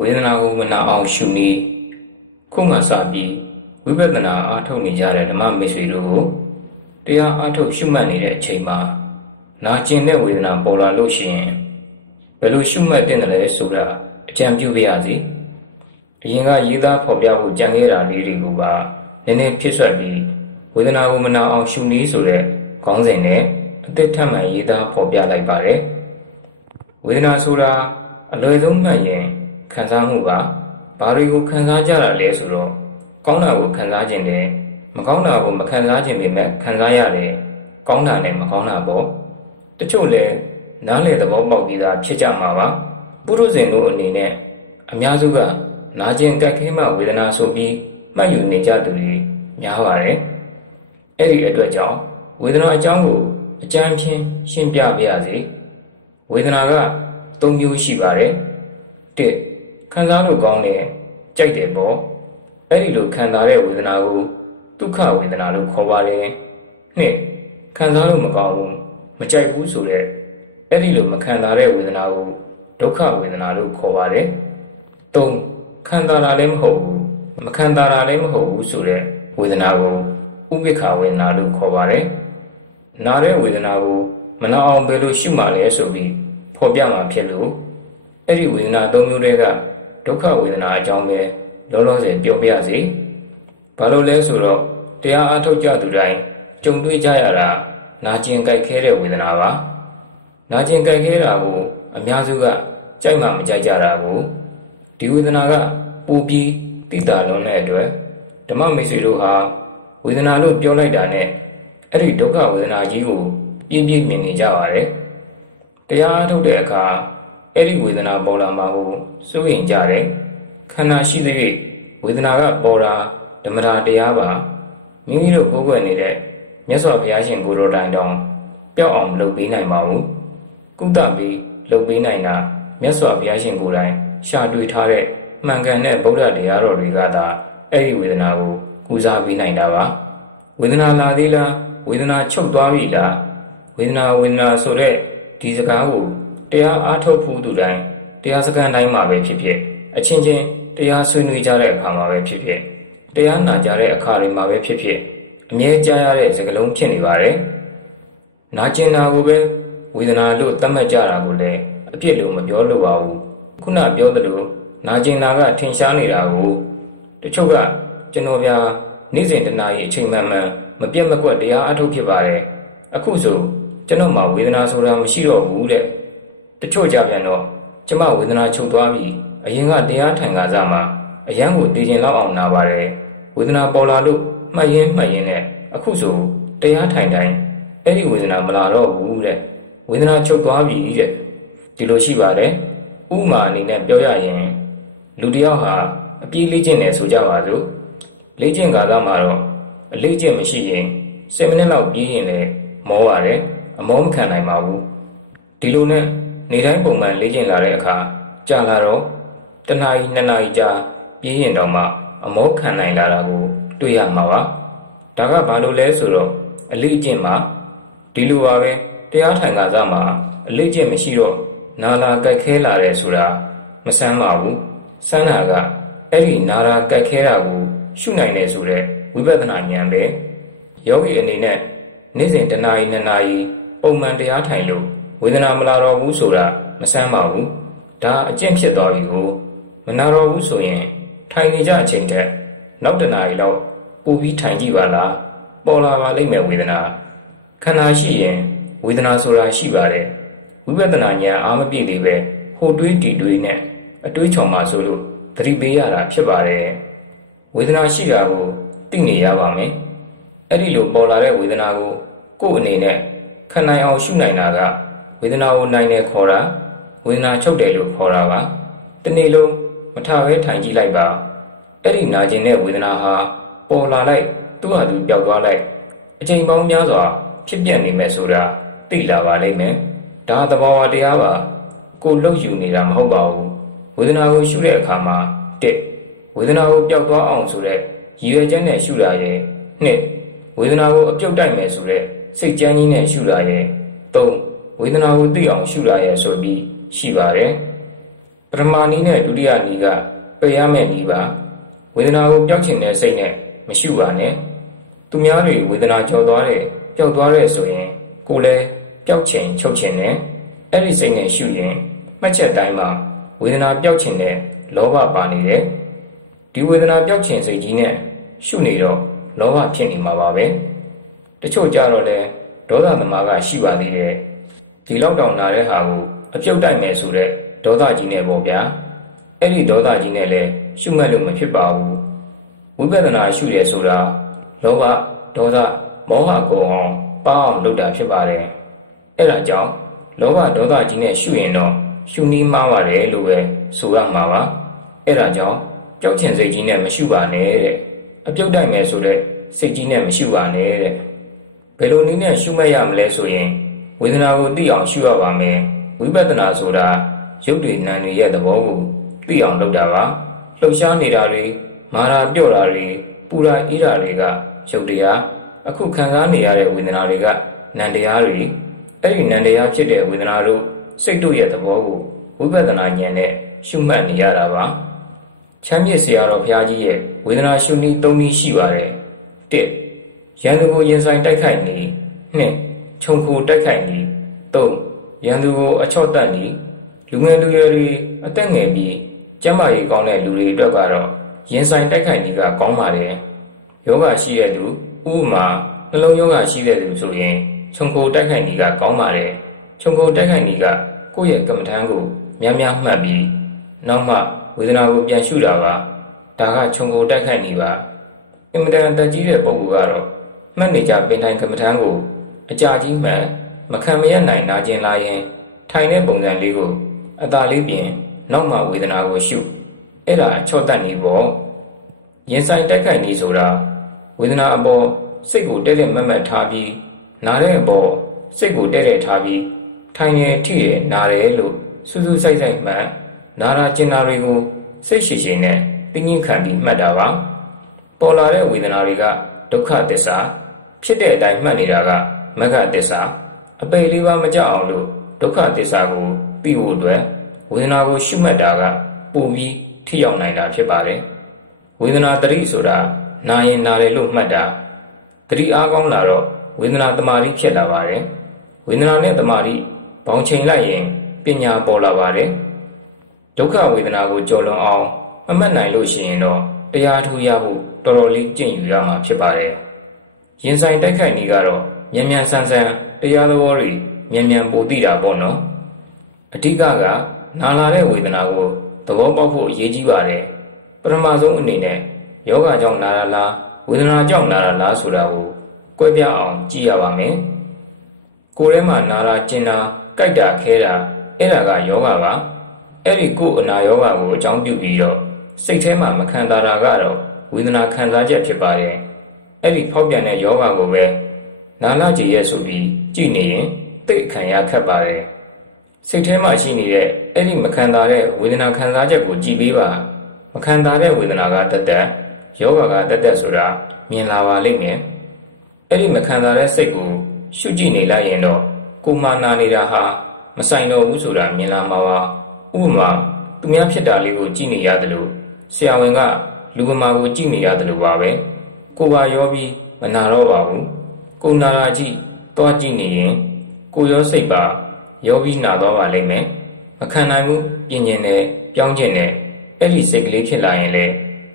ဝေဒနာကိုမနာအောင်ရှုနည်းခုမှစပြီးဝိပဿနာအားထုတ်နေကြတဲ့ဓမ္မမိတ်ဆွေတို့ကိုတရားအားထုတ်ရှုမှတ်နေတဲ့အချိန်မှာနာကျင်တဲ့ဝေဒနာပေါ်လာလို့ရှိရင်ဘယ်လိုရှုမှတ်တင်တယ်လဲဆိုတာအကြံပြုပါရစေ။အရင်ကရေးသားဖော်ပြဖို့ကြံခဲ့တာလေးတွေကိုပါနည်းနည်းဖြစ်ဆွတ်ပြီးဝေဒနာကိုမနာအောင်ရှုနည်းဆိုတဲ့ခေါင်းစဉ်နဲ့အသစ်ထပ်မံရေးသားဖော်ပြလိုက်ပါတယ်။ဝေဒနာဆိုတာအလွယ်ဆုံးမှတ်ရင်ခံစားမှုပါဘာတွေကိုခံစားကြတာလဲဆိုတော့ကောင်းတာကိုခံစားခြင်းနဲ့မကောင်းတာကိုမခံစားခြင်းပေမဲ့ခံစားရတယ်ကောင်းတာနဲ့မကောင်းတာပေါ့တချို့လည်းနားလေသဘောပေါက်ပြီးသားဖြစ်ကြမှာပါပုရုဇဉ်တို့အနေနဲ့အများစုကနာကျင်ကြက်ခဲမှဝေဒနာဆိုပြီးမှတ်ယူနေကြသူတွေများပါတယ်အဲ့ဒီအတွက်ကြောင့်ဝေဒနာအကြောင်းကိုအကြမ်းဖြင်းရှင်းပြပါရစေဝေဒနာက၃မျိုးရှိပါတယ်၁ခံစားလို့ကောင်းတယ်ကြိုက်တယ်ပေါ့အဲ့ဒီလိုခံစားတဲ့ဝေဒနာကိုဒုက္ခဝေဒနာလို့ခေါ်ပါတယ်၂ခံစားလို့မကောင်းဘူးမကြိုက်ဘူးဆိုတဲ့အဲ့ဒီလိုမခံစားတဲ့ဝေဒနာကိုဒုက္ခဝေဒနာလို့ခေါ်ပါတယ်၃ခံစားတာလည်းမဟုတ်ဘူးမခံစားတာလည်းမဟုတ်ဘူးဆိုတဲ့ဝေဒနာကိုဥပိ္ပခာဝေဒနာလို့ခေါ်ပါတယ်နာတဲ့ဝေဒနာကိုမနာအောင်ဘယ်လိုရှုမှလဲဆိုပြီးဖော်ပြမှာဖြစ်လို့အဲ့ဒီဝေဒနာ၃မျိုးတည်းကဒုက္ခဝေဒနာအကြောင်းပဲလောလောဆယ်ပြောပြရစီဘာလို့လဲဆိုတော့တရားအားထုတ်ကြသူတိုင်းကြုံတွေ့ကြရတာနာကျင်ကြိုက်ခဲတဲ့ဝေဒနာပါနာကျင်ကြိုက်ခဲတာကိုအများစုကကြိုက်မှမကြိုက်ကြတာကိုဒီဝေဒနာကပူပြီးတိတာလွန်တဲ့အတွက်ဓမ္မမိတ်ဆွေတို့ဟာဝေဒနာလို့ပြောလိုက်တာနဲ့အဲ့ဒီဒုက္ခဝေဒနာကြီးကိုပြင်းပြင်းမြင်နေကြပါတယ်တရားအားထုတ်တဲ့အခါအဲ့ဒီဝေဒနာပေါ်လာမှာကိုစိုးရင်ကြတယ်ခန္ဓာရှိသေး၍ဝေဒနာကပေါ်တာဓမ္မတာတရားပါမိမိတို့ကိုယ်ွယ်နေတဲ့မြတ်စွာဘုရားရှင်ကိုယ်တော်တိုင်တောင်ပျောက်အောင်လုပ်ပေးနိုင်ပါဘူးကုသပြီးလုပ်ပေးနိုင်တာမြတ်စွာဘုရားရှင်ကိုယ်တိုင်ရှာတွေ့ထားတဲ့မှန်ကန်တဲ့ဗုဒ္ဓတရားတော်တွေကသာအဲ့ဒီဝေဒနာကိုကုစားပေးနိုင်တာပါဝေဒနာလာသေးလားဝေဒနာချုပ်သွားပြီလားဝေဒနာဆိုတဲ့ဒီစကားကိုတရားအားထုတ်ဖို့သူတိုင်းတရားစကားတိုင်းမှာပဲဖြစ်ဖြစ်အချင်းချင်းတရားဆွေးနွေးကြတဲ့အခါမှာပဲဖြစ်ဖြစ်တရားနာကြတဲ့အခါတွေမှာပဲဖြစ်ဖြစ်အမြဲကြားရတဲ့စကားလုံးဖြစ်နေပါတယ်နာကျင်တာကိုပဲဝေဒနာလို့သတ်မှတ်ကြတာကိုလည်းအပြစ်လို့မပြောလို့ပါဘူးခုနပြောသလိုနာကျင်တာကထင်ရှားနေတာကိုတချို့ကကျွန်တော်ဗျာနေ့စဉ်တနာရီအချိန်မှန်မပြတ်မကွက်တရားအထုတ်ဖြစ်ပါတယ်အခုဆိုကျွန်တော်မှဝေဒနာဆိုတာမရှိတော့ဘူးတဲ့တချို့ကြပြန်တော့ကျမဝေဒနာချုပ်သွားပြီအရင်ကတရားထိုင်ကားစားမှာအရန်ကိုတည်ကျင်လောက်အောင်နာပါတယ်ဝေဒနာပေါ်လာလို့မှတ်ရင်းနဲ့အခုဆိုတရားထိုင်တိုင်းအဲ့ဒီဝေဒနာမလာတော့ဘူးတဲ့ဝေဒနာချုပ်သွားပြီတဲ့ဒီလိုရှိပါတယ်ဥမာအနေနဲ့ပြောရရင်လူတစ်ယောက်ဟာအပြေးလေ့ကျင့်တယ်ဆိုကြပါစို့လေ့ကျင့်ကားစားမှာတော့အလေ့ကျင့်မရှိရင်10မိနစ်လောက်ပြေးရင်လည်းမောပါတယ်အမောမခံနိုင်ပါဘူးဒီလိုနဲ့နေတိုင်းပုံမှန်လေ့ကျင့်လာတဲ့အခါကြာလာတော့1နာရီ2နာရီကြာပြေးရင်တော့မှအမောခံနိုင်လာတာကိုတွေ့ရမှာပါဒါကဘာလို့လဲဆိုတော့အလေ့ကျင့်မှာဒီလိုပါပဲတရားထိုင်ကားစားမှာအလေ့ကျင့်မရှိတော့နာလာကြိုက်ခဲလာတယ်ဆိုတာမဆန်းပါဘူးဆန်းတာကအဲ့ဒီနာလာကြိုက်ခဲတာကိုရှုနိုင်တယ်ဆိုတဲ့ဝိပဿနာဉာဏ်ပဲယောဂီအနေနဲ့နေ့စဉ်1နာရီ2နာရီပုံမှန်တရားထိုင်လို့ဝေဒနာမလာတော့ဘူးဆိုတာမဆန်းပါဘူးဒါအကျင့်ဖြစ်သွားပြီကိုမနာတော့ဘူးဆိုရင်ထိုင်နေကြအချိန်တက်နောက်1နာရီလောက်ပူပြီးထိုင်ကြည့်ပါလားပေါ်လာပါလိမ့်မယ်ဝေဒနာခန္ဓာရှိရင်ဝေဒနာဆိုတာရှိပါတယ်ဝိပဿနာဉာဏ်အားမပြည့်သေးပဲဟိုတွေးတီတွေးနဲ့အတွေးချော်မှဆိုလို့သတိပေးရတာဖြစ်ပါတယ်ဝေဒနာရှိတာကိုသိနေရပါမယ်အဲ့ဒီလိုပေါ်လာတဲ့ဝေဒနာကိုကိုယ်အနေနဲ့ခံနိုင်အောင်ရှုနိုင်တာကဝေဒနာကိုနိုင်တယ်ခေါ်တာဝေဒနာချုပ်တယ်လို့ခေါ်တာပါတနေ့လုံးမထဘဲထိုင်ကြည့်လိုက်ပါအဲ့ဒီနာကျင်တဲ့ဝေဒနာဟာပေါ်လာလိုက်သူ့ဟာသူပျောက်သွားလိုက်အချိန်ပေါင်းများစွာဖြစ်ပြနေမယ်ဆိုတာသိလာပါလိမ့်မယ်ဒါသဘာဝတရားပါကိုလှုပ်ယူနေတာမဟုတ်ပါဘူးဝေဒနာကိုရှုတဲ့အခါမှာ1ဝေဒနာကိုပျောက်သွားအောင်ဆိုတဲ့ရည်ရွယ်ချက်နဲ့ရှုတာရဲ့2ဝေဒနာကိုအပြုတ်တိုက်မယ်ဆိုတဲ့စိတ်ကြမ်းကြီးနဲ့ရှုတာရဲ့3ဝေဒနာကိုသိအောင်ရှုတာရဲ့ဆိုပြီးရှိပါတယ် ပထမနည်းနဲ့ဒုတိယနည်းကပယ်ရမယ့်နည်းပါဝေဒနာကိုပျောက်ချင်တဲ့စိတ်နဲ့မရှုပါနဲ့သူများတွေဝေဒနာကြောက်သွားတယ်ပျောက်သွားတယ်ဆိုရင်ကိုယ်လည်းပျောက်ချင်ချုပ်ချင်တယ်အဲ့ဒီစိတ်နဲ့ရှုရင်မှတ်ချက်တိုင်းမှာဝေဒနာပျောက်ချင်တဲ့လောဘပါနေတယ်ဒီဝေဒနာပျောက်ချင်စိတ်ကြီးနဲ့ရှုနေတော့လောဘဖြစ်နေမှာပါပဲတချို့ကြတော့လဲဒေါသသမားကရှိပါသေးတယ်ဒီလောက်တောင်နာတဲ့ဟာကိုအပြုတ်တိုက်မယ်ဆိုတဲ့ဒေါသကြီးနဲ့ပေါ့ဗျာအဲ့ဒီဒေါသကြီးနဲ့လဲရှုမှတ်လို့မဖြစ်ပါဘူးဝိပဿနာရှုရဆိုတာလောဘဒေါသမောဟကိုအောင်ပေါအောင်လုပ်တာဖြစ်ပါတယ်အဲ့ဒါကြောင့်လောဘဒေါသကြီးနဲ့ရှုရင်တော့ရှုနည်းမှားပါတယ်လို့ပဲဆိုရမှာပါအဲ့ဒါကြောင့်ပျောက်ချင်စိတ်ကြီးနဲ့မရှုပါနဲ့တဲ့အပြုတ်တိုက်မယ်ဆိုတဲ့စိတ်ကြီးနဲ့မရှုပါနဲ့တဲ့ဘယ်လိုနည်းနဲ့ရှုမှတ်ရမလဲဆိုရင်ဝေဒနာကိုသိအောင်ရှုရပါမယ်ဝိပဿနာဆိုတာရုပ်တွေနာမ်တွေရဲ့သဘောကိုသိအောင်လုပ်တာပါလှုပ်ရှားနေတာတွေမာရာပြော့တာတွေပူရာအေးတာတွေကရုပ်တရားအခုခံစားနေရတဲ့ဝေဒနာတွေကနာမ်တရားတွေအဲ့ဒီနာမ်တရားဖြစ်တဲ့ဝေဒနာတို့စိတ်တို့ရဲ့သဘောကိုဝိပဿနာဉာဏ်နဲ့ရှုမှတ်နေရတာပါချမ်းမြေ့ဆရာတော်ဘုရားကြီးရဲ့ဝေဒနာရှုနည်း၃နည်းရှိပါတယ်၁ရန်သူကိုရင်ဆိုင်တိုက်ခိုက်နေ၂ခြုံခိုတိုက်ခိုက်နေ၃ရန်သူကိုအချော့တတ်နေလူငယ်လူရွယ်တွေအသက်ငယ်ပြီးကျန်းမာရေးကောင်းတဲ့လူတွေအတွက်ကတော့ရင်ဆိုင်တိုက်ခိုက်နေကကောင်းပါတယ်ယောဂရှိတဲ့သူဥပမာနှလုံးယောဂရှိတဲ့သူဆိုရင်ခြုံခိုတိုက်ခိုက်နေကကောင်းပါတယ်ခြုံခိုတိုက်ခိုက်နေကကိုယ့်ရဲ့ကမ္မထမ်းကိုများများမှတ်ပြီးနောက်မှဝေဒနာကိုပြန်ရှုတာပါဒါကခြုံခိုတိုက်ခိုက်နေပါအင်မတန်တက်ကြီးတဲ့ပုဂ္ဂိုလ်ကတော့မှတ်နေကြပင်တိုင်းကမ္မထမ်းကိုအကြာကြီးမှန်မခံမရနိုင်နာကျင်လာရင်ထိုင်တဲ့ပုံစံလေးကိုအသာလေးပြင်နောက်မှဝေဒနာကိုရှုအဲ့ဒါချော့တတ်နေပေါ့ရင်ဆိုင်တိုက်ခိုက်နေဆိုတာဝေဒနာအပေါ်စိတ်ကိုတဲ့တဲ့မတ်မတ်ထားပြီးနားတဲ့အပေါ်စိတ်ကိုတဲ့တဲ့ထားပြီးထိုင်ရထိရနားတယ်လို့စူးစူးဆိုင်ဆိုင်မှန်နာရာကျင်နာတွေကိုစိတ်ရှိရှိနဲ့တင်းကြီးခံပြီးမှတ်တာပါပေါ်လာတဲ့ဝေဒနာတွေကဒုက္ခသစ္စာဖြစ်တဲ့အတိုင်းမှတ်နေတာကမဂ္ဂသစ္စာအပေလေးပါမကြောက်အောင်လို့ဒုက္ခသစ္စာကိုသိဖို့အတွက်ဝေဒနာကိုရှုမှတ်တာကပိုပြီးထိရောက်နိုင်တာဖြစ်ပါတယ်ဝေဒနာတတိဆိုတာနာရင်နာတယ်လို့မှတ်တာတတိအားကောင်းလာတော့ဝေဒနာတမာတိဖြစ်လာပါတယ်ဝေဒနာနဲ့တမာတိဘောင်ချိန်လိုက်ရင်ပညာပေါ်လာပါတယ်ဒုက္ခဝေဒနာကိုကြော်လွန်အောင်မမှတ်နိုင်လို့ရှိရင်တော့တရားထူရဖို့တော်တော်လေးကျင့်ယူရမှာဖြစ်ပါတယ်ရင်ဆိုင်တိုက်ခိုက်နေကတော့မြန်မြန်ဆန်းဆန်းတရားသဘောတွေမြန်မြန်ပိုသိတာပေါ့နော်အဓိကနာလာတဲ့ဝေဒနာကိုသဘောပေါက်ဖို့အရေးကြီးပါတယ်ပထမဆုံးအနေနဲ့ယောဂကြောင့်နာရလားဝေဒနာကြောင့်နာရလားဆိုတာကိုကွဲပြားအောင်ကြည့်ရပါမယ်ကိုယ်ထဲမှာနာရာကျင်တာကြိုက်တာခဲတာအဲ့ဒါကယောဂပါအဲ့ဒီကိုယ်အနာယောဂကိုအကြောင်းပြုပြီးတော့စိတ်ထဲမှာမခံတာကတော့ဝေဒနာခံစားချက်ဖြစ်ပါတယ်အဲ့ဒီဖောက်ပြန်တဲ့ယောဂကိုပဲနာလာကြည်ရဲ့ဆိုပြီးကြည့်နေရင်သိခံရခက်ပါတယ်စိတ်ထဲမှာရှိနေတဲ့အဲ့ဒီမခံတာတဲ့ဝေဒနာခံစားချက်ကိုကြည်ပေးပါမခံတာတဲ့ဝေဒနာကတက်တက်ယောဂကတက်တက်ဆိုတာမြင်လာပါလိမ့်မယ်အဲ့ဒီမခံတာတဲ့စိတ်ကိုရှုကြည့်နေလိုက်ရင်တော့ကိုယ်မှနာနေတာဟာမဆိုင်တော့ဘူးဆိုတာမြင်လာမှာပါဥပမာသူများဖြစ်တာလေးကိုကြည့်နေရတယ်လို့ဆရာဝန်ကလူပမာကိုကြည့်နေရတယ်လို့ပါပဲကိုယ်ပါရောပြီးမနာတော့ပါဘူးကိုယ်နာတာကြည့်တော့ကြည့်နေရင်ကိုယ်ရောစိတ်ပါရောပြီးနာတော့ပါလိမ့်မယ်မခံနိုင်ဘူးပြင်ကျင်တယ်ပြောင်းကျင်တယ်အဲ့ဒီစိတ်ကလေးဖြစ်လာရင်လေ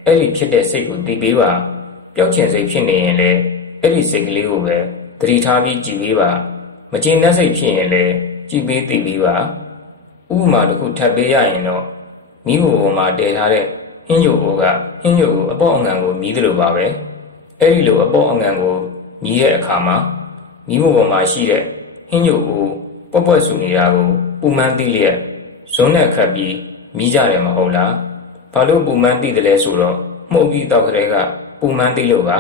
အဲ့ဒီဖြစ်တဲ့စိတ်ကိုသိပေးပါပျောက်ချင်စိတ်ဖြစ်နေရင်လေအဲ့ဒီစိတ်ကလေးကိုပဲသတိထားပြီးကြည်ပေးပါမကျေနပ်စိတ်ဖြစ်ရင်လေကြည်ပေးသိပေးပါဥပမာတစ်ခုထပ်ပေးရရင်တော့မိဘပေါ်မှာတည်ထားတဲ့ဟင်းညို့ကိုဟင်းညို့ကိုအပေါ့အငံကိုမြည်တယ်လို့ပါပဲအဲ့ဒီလိုအပေါ့အငံကိုမြည်တဲ့အခါမှာမိဘပေါ်မှာရှိတဲ့ဟင်းညို့ကိုပွက်ပွက်ဆူနေတာကိုပူမှန်းသိလျက်ဇွန်းနဲ့ခတ်ပြီးမြည်ကြတယ်မဟုတ်လားဘာလို့ပူမှန်းသိတယ်လဲဆိုတော့မှုတ်ပြီးတောက်ကလေးကပူမှန်းသိလို့ပါ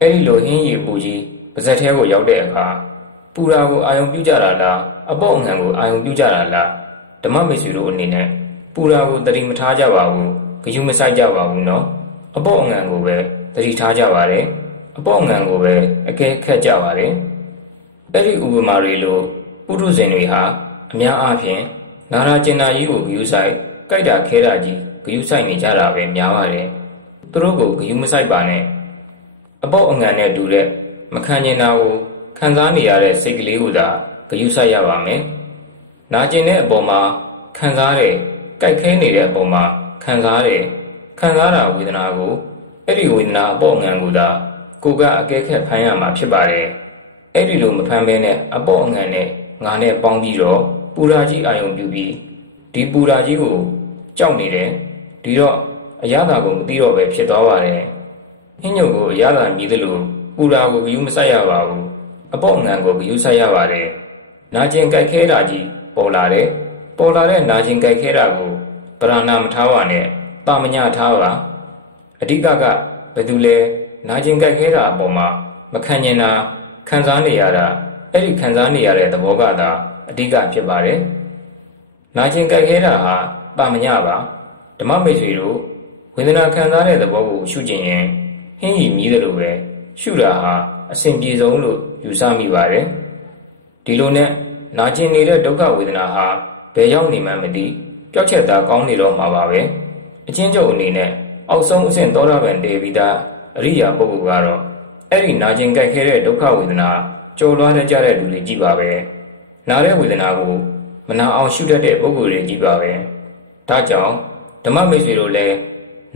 အဲ့ဒီလိုဟင်းရည်ပူကြီးပါဇက်ထဲကိုရောက်တဲ့အခါပူရာကိုအာယုံပြုကြတာလားအပေါ့အငံကိုအာယုံပြုကြတာလားဓမ္မမိတ်ဆွေတို့အနေနဲ့ပူရာကိုတတိမထားကြပါဘူးဂယုမဆိုင်ကြပါဘူးနော်အပေါ့အငံကိုပဲတတိထားကြပါတယ်အပေါ့အငံကိုပဲအကဲခက်ကြပါတယ်အဲ့ဒီဥပမာတွေလိုပုထုဇဉ်တွေဟာအများအားဖြင့်နာရာကျင်နာကြီးကိုဂယုဆိုင် ကြိုက်တာခဲတာကြီးဂယုဆိုင်နေကြတာပဲများပါတယ်သူတို့ကိုဂယုမဆိုင်ပါနဲ့အပေါက်အငံနဲ့တူတဲ့မခံကျင်တာကိုခံစားနေရတဲ့စိတ်ကလေးကိုသာဂယုဆိုင်ရပါမယ်နာကျင်တဲ့အပေါ်မှာခံစားတယ်ကြိုက်ခဲနေတဲ့အပေါ်မှာခံစားတယ်ခံစားတာဝေဒနာကိုအဲ့ဒီဝေဒနာအပေါက်အငံကိုသာကိုကအကဲခက်ဖမ်းရမှာဖြစ်ပါတယ်အဲ့ဒီလိုမဖမ်းဘဲနဲ့အပေါက်အငံနဲ့ငါနဲ့ပေါင်းပြီးတော့ပူရာကြီးအာယုံပြုပြီးဒီပူရာကြီးကိုကြောက်နေတယ်ဒီတော့အရသာကိုမသိတော့ပဲဖြစ်သွားပါတယ်ဟင်းညုတ်ကိုအရသာမြည်သလိုပူရာကိုဂယုမဆိုင်ရပါဘူးအပေါက်အငံကိုဂယုဆိုင်ရပါတယ်နာကျင်ကြိုက်ခဲတာကြီးပေါ်လာတဲ့နာကျင်ကြိုက်ခဲတာကိုပရဏာမထားပါနဲ့တာမညထားပါအဓိကဘယ်သူလဲနာကျင်ကြိုက်ခဲတာအပေါ်မှာမခံကျင်တာခံစားနေရတာအဲ့ဒီခံစားနေရတဲ့သဘောကသာအဓိကဖြစ်ပါတယ်နာကျင်ကြိုက်ခဲတာဟာတာမညပါဓမ္မမိတ်ဆွေတို့ဝေဒနာခံစားတဲ့သဘောကိုရှုကျင်ရင်ဟင်းရီမြည်တယ်လို့ပဲရှုတာဟာအစဉ်ပြေဆုံးလို့ယူဆမိပါတယ်ဒီလိုနဲ့နာကျင်နေတဲ့ဒုက္ခဝေဒနာဟာဘယ်ရောက်နေမှန်းမသိပျောက်ချက်သာကောင်းနေတော့မှာပါပဲအချင်းချုပ်အနေနဲ့အောက်ဆုံးအဆင့်သောတာပန်တေပြီးသားအရိယာပုဂ္ဂိုလ်ကတော့အဲ့ဒီနာကျင်ကြိုက်ခဲတဲ့ဒုက္ခဝေဒနာကြော်လွှားတတ်ကြတဲ့လူတွေကြီးပါပဲနာတဲ့ဝေဒနာကိုမနာအောင်ရှုတတ်တဲ့ပုဂ္ဂိုလ်တွေကြီးပါပဲဒါကြောင့်ဓမ္မမိတ်ဆွေတို့လည်း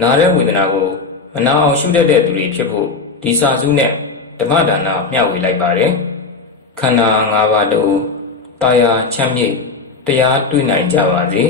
နာတဲ့ဝေဒနာကိုမနာအောင်ရှုတတ်တဲ့သူတွေဖြစ်ဖို့ဒီစာစုနဲ့ဓမ္မဒါနမျှဝေလိုက်ပါတယ်ခန္ဓာ၅ပါးတို့တာယာချမ်းမြေ့တရားတွေ့နိုင်ကြပါစေ